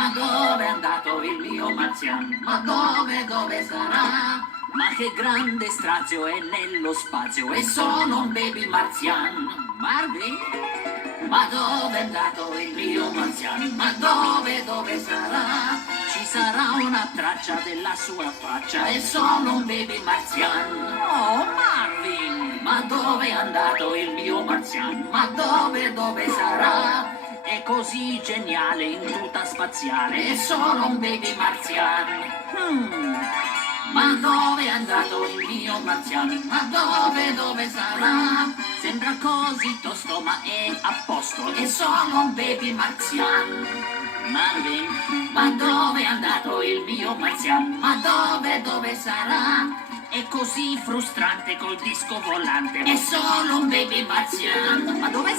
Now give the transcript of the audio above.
Ma dove è andato il mio marziano? Ma dove sarà? Ma che grande strazio è nello spazio e sono un baby marziano. Marvin? Ma dove è andato il mio marziano? Ma dove sarà? Ci sarà una traccia della sua faccia e sono un baby marziano. Oh, Marvin! Ma dove è andato il mio marziano? Ma dove sarà? È così geniale in tuta spaziale e sono un baby marziano. Ma dove è andato il mio marziano? Ma dove sarà? Sembra così tosto ma è a posto e sono un baby marziano. Marvin, ma dove è andato il mio marziano? Ma dove sarà? È così frustrante col disco volante. È solo un baby marziano. Ma dove